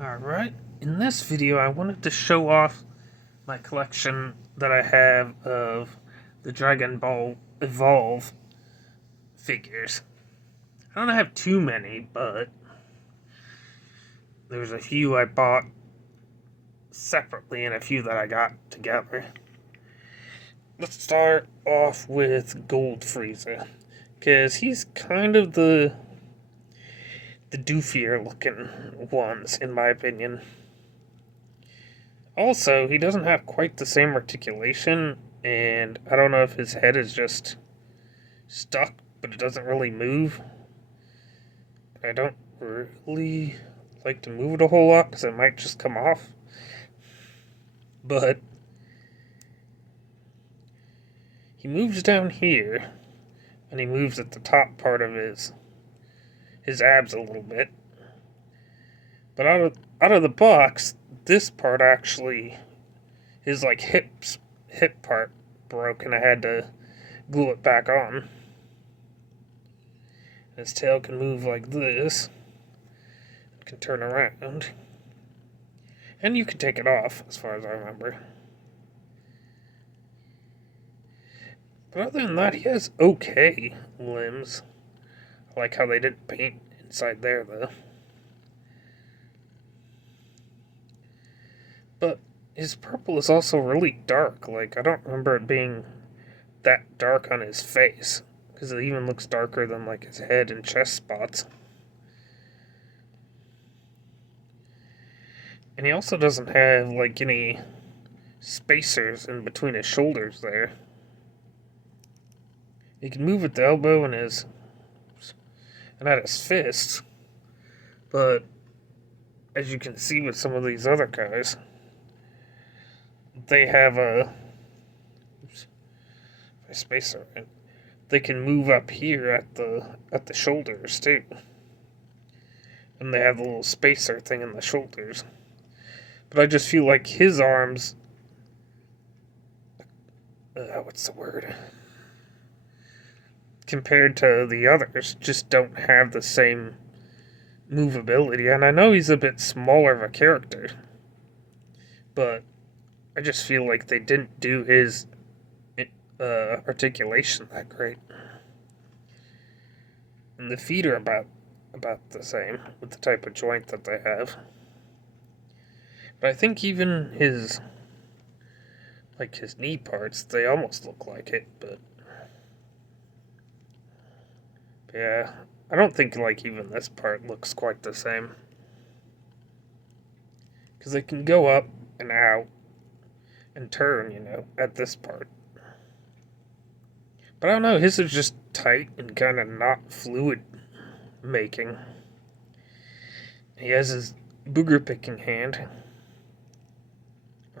Alright, in this video I wanted to show off my collection that I have of the Dragon Ball Evolve figures. I don't have too many, but there's a few I bought separately and a few that I got together. Let's start off with Gold Frieza, because he's kind of the doofier looking ones, in my opinion. Also, he doesn't have quite the same articulation, and I don't know if his head is just stuck, but it doesn't really move. I don't really like to move it a whole lot, because it might just come off. But he moves down here, and he moves at the top part of his abs a little bit. But out of the box, this part actually, his hip part broke, and I had to glue it back on. His tail can move like this. It can turn around. And you can take it off, as far as I remember. But other than that, he has okay limbs. I like how they didn't paint inside there, though. But his purple is also really dark. I don't remember it being that dark on his face, because it even looks darker than his head and chest spots. And he also doesn't have any spacers in between his shoulders there. He can move at the elbow and at his fists, but as you can see with some of these other guys, they have a spacer. They can move up here at the shoulders too, and they have the little spacer thing in the shoulders. But I just feel like his arms, what's the word? Compared to the others, just don't have the same movability. And I know he's a bit smaller of a character, but I just feel like they didn't do his articulation that great. And the feet are about the same with the type of joint that they have. But I think even his knee parts, they almost look like it, but yeah, I don't think even this part looks quite the same. Because they can go up and out and turn, at this part. But I don't know, his is just tight and kind of not fluid making. He has his booger picking hand.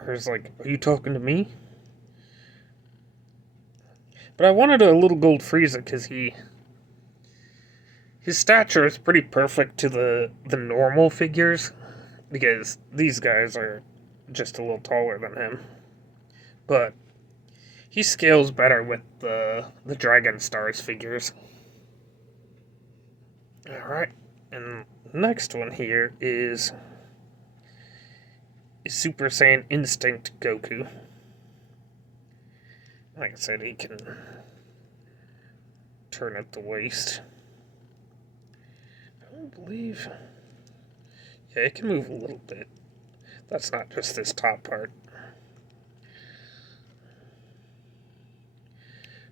Or he's are you talking to me? But I wanted a little gold Frieza because his stature is pretty perfect to the normal figures, because these guys are just a little taller than him. But he scales better with the Dragon Stars figures. Alright, and the next one here is Super Saiyan Instinct Goku. Like I said, he can turn at the waist. I don't believe... Yeah, it can move a little bit. That's not just this top part.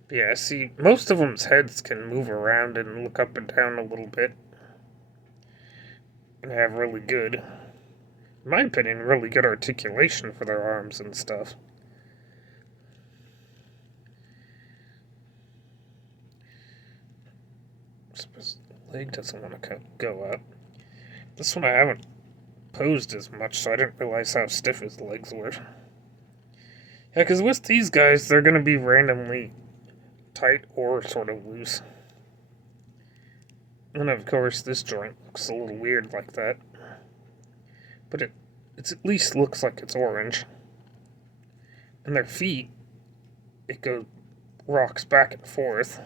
But yeah, see, most of them's heads can move around and look up and down a little bit. And have really good, in my opinion, really good articulation for their arms and stuff. I suppose the leg doesn't want to go up. This one I haven't posed as much, so I didn't realize how stiff his legs were. Yeah, because with these guys, they're going to be randomly tight or sort of loose. And of course, this joint looks a little weird like that. But it at least looks like it's orange. And their feet, it rocks back and forth.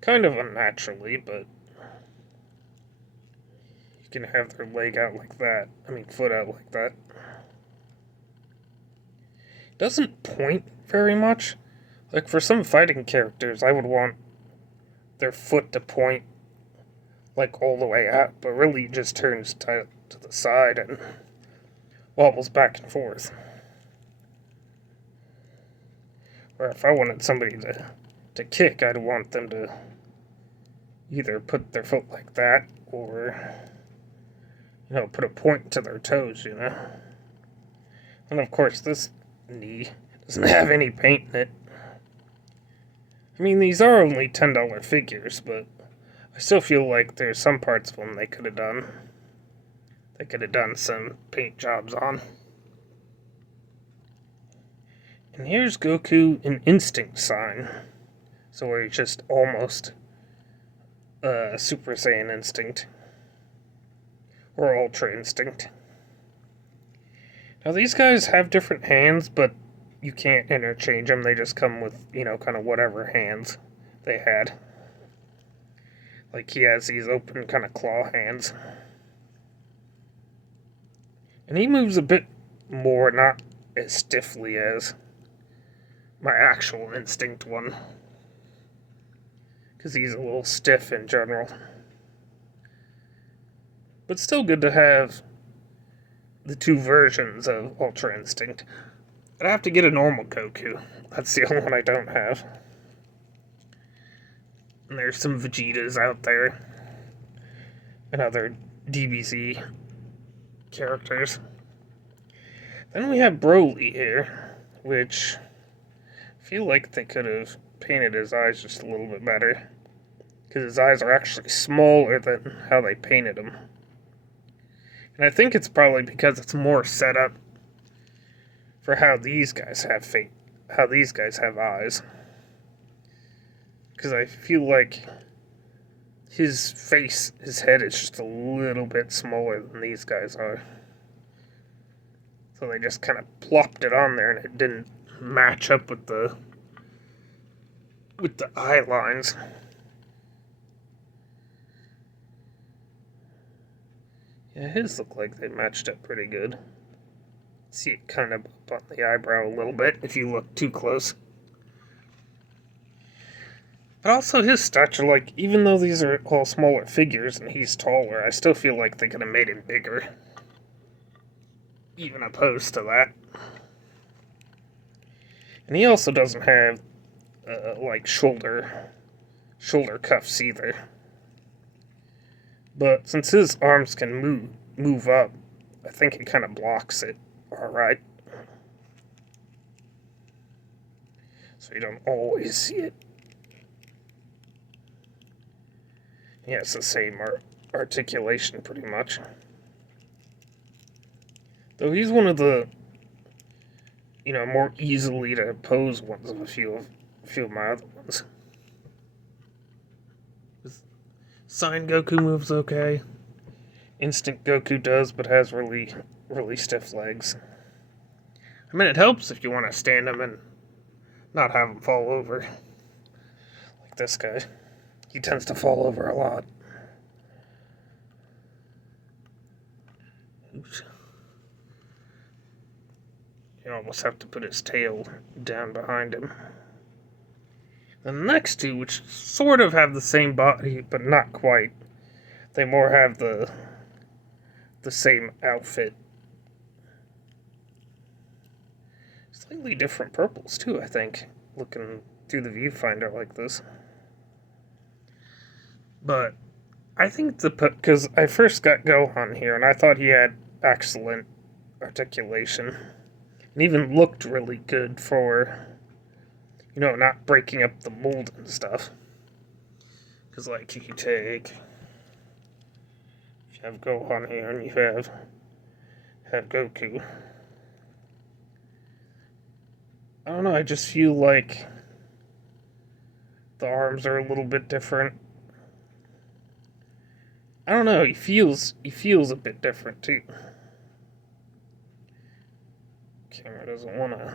Kind of unnaturally, but You can have their leg out like that. I mean, foot out like that. Doesn't point very much. Like, for some fighting characters, I would want their foot to point, like, all the way out, but really it just turns to the side and wobbles back and forth. Or if I wanted somebody to kick, I'd want them to either put their foot like that, or, put a point to their toes, And of course, this knee doesn't have any paint in it. I mean, these are only $10 figures, but I still feel like there's some parts of them they could have done. They could have done some paint jobs on. And here's Goku in Instinct sign. So where he's just almost Super Saiyan Instinct. Or Ultra Instinct. Now these guys have different hands, but you can't interchange them. They just come with, kind of whatever hands they had. Like he has these open kind of claw hands. And he moves a bit more, not as stiffly as my actual Instinct one. Because he's a little stiff in general. But still good to have the two versions of Ultra Instinct. I'd have to get a normal Goku. That's the only one I don't have. And there's some Vegetas out there. And other DBZ characters. Then we have Broly here, which I feel like they could have painted his eyes just a little bit better. Because his eyes are actually smaller than how they painted them. And I think it's probably because it's more set up for how these guys have eyes. Because I feel like his head is just a little bit smaller than these guys are. So they just kind of plopped it on there and it didn't match up with the eye lines. Yeah, his look like they matched up pretty good. See it kind of up on the eyebrow a little bit if you look too close. But also his stature, like, even though these are all smaller figures and he's taller, I still feel like they could have made him bigger. Even opposed to that. And he also doesn't have, like, shoulder cuffs either. But since his arms can move up, I think it kind of blocks it alright. So you don't always see it. Yeah, it's the same articulation pretty much. Though he's one of the, more easily to pose ones of a few of my other ones. Sign Goku moves okay. Instinct Goku does, but has really, really stiff legs. I mean, it helps if you want to stand him and not have him fall over. Like this guy. He tends to fall over a lot. Oops. You almost have to put his tail down behind him. The next two, which sort of have the same body, but not quite, they more have the same outfit. Slightly different purples, too, I think, looking through the viewfinder like this. But I think because I first got Gohan here, and I thought he had excellent articulation, and even looked really good for, not breaking up the mold and stuff. Because, like, if you have Gohan here, and you have Goku. I don't know, I just feel like the arms are a little bit different. I don't know, he feels a bit different, too. Camera doesn't want to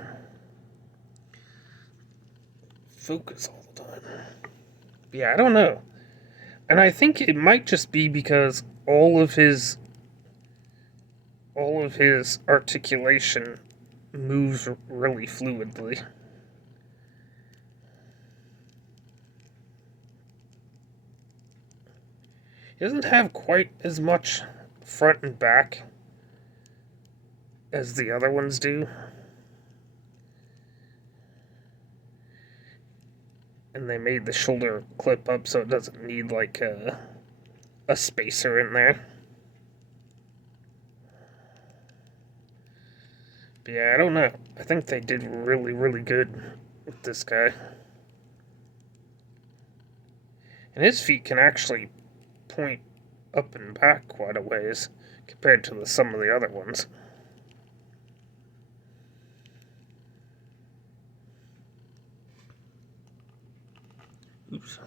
focus all the time. Yeah, I don't know. And I think it might just be because all of his articulation moves really fluidly. He doesn't have quite as much front and back as the other ones do. And they made the shoulder clip up so it doesn't need like a spacer in there. But yeah, I don't know. I think they did really, really good with this guy. And his feet can actually point up and back quite a ways compared to some of the other ones. Oops.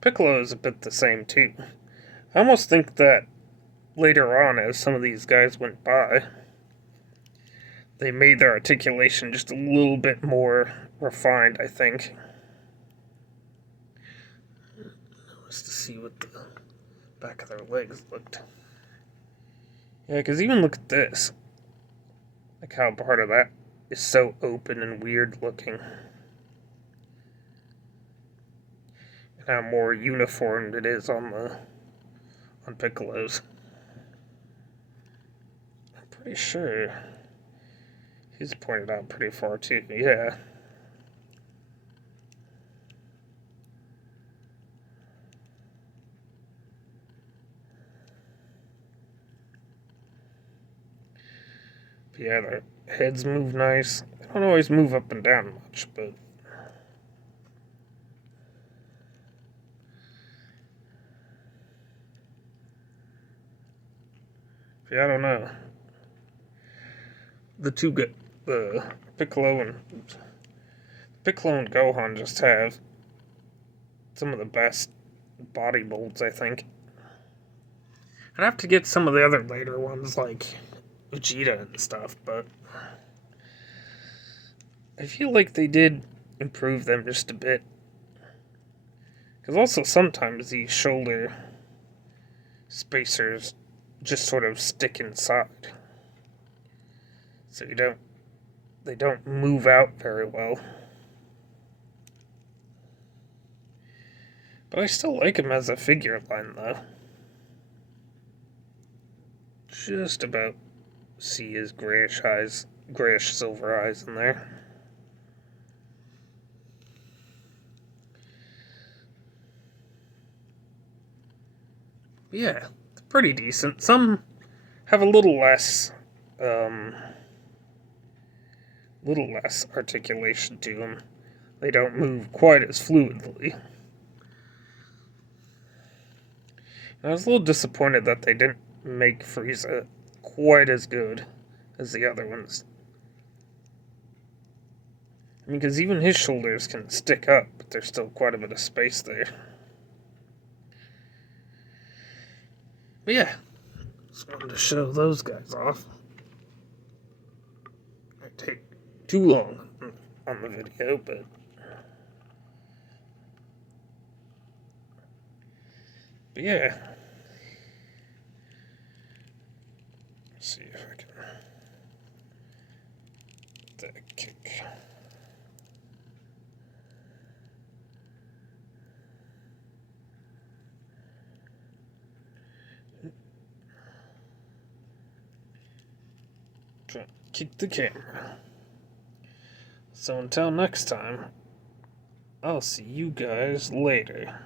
Piccolo is a bit the same too. I almost think that later on, as some of these guys went by, they made their articulation just a little bit more refined, I think. Just to see what the back of their legs looked. Yeah, because even look at this. Like how part of that is so open and weird looking. And how more uniformed it is on Piccolo's. I'm pretty sure he's pointed out pretty far too, yeah. But yeah, their heads move nice. They don't always move up and down much, but yeah, I don't know. The Piccolo and Gohan just have some of the best body molds, I think. I'd have to get some of the other later ones like Vegeta and stuff, but I feel like they did improve them just a bit. Because also sometimes these shoulder spacers just sort of stick inside. So they don't move out very well. But I still like him as a figure line though. Just about see his grayish silver eyes in there. Yeah, it's pretty decent. Some have a little less articulation to them. They don't move quite as fluidly. And I was a little disappointed that they didn't make Frieza quite as good as the other ones. I mean, because even his shoulders can stick up, but there's still quite a bit of space there. But yeah, just wanted to show those guys off. I take too long on the video, but yeah. Let's see if I can get that kick. Trying to kick the camera. So until next time, I'll see you guys later.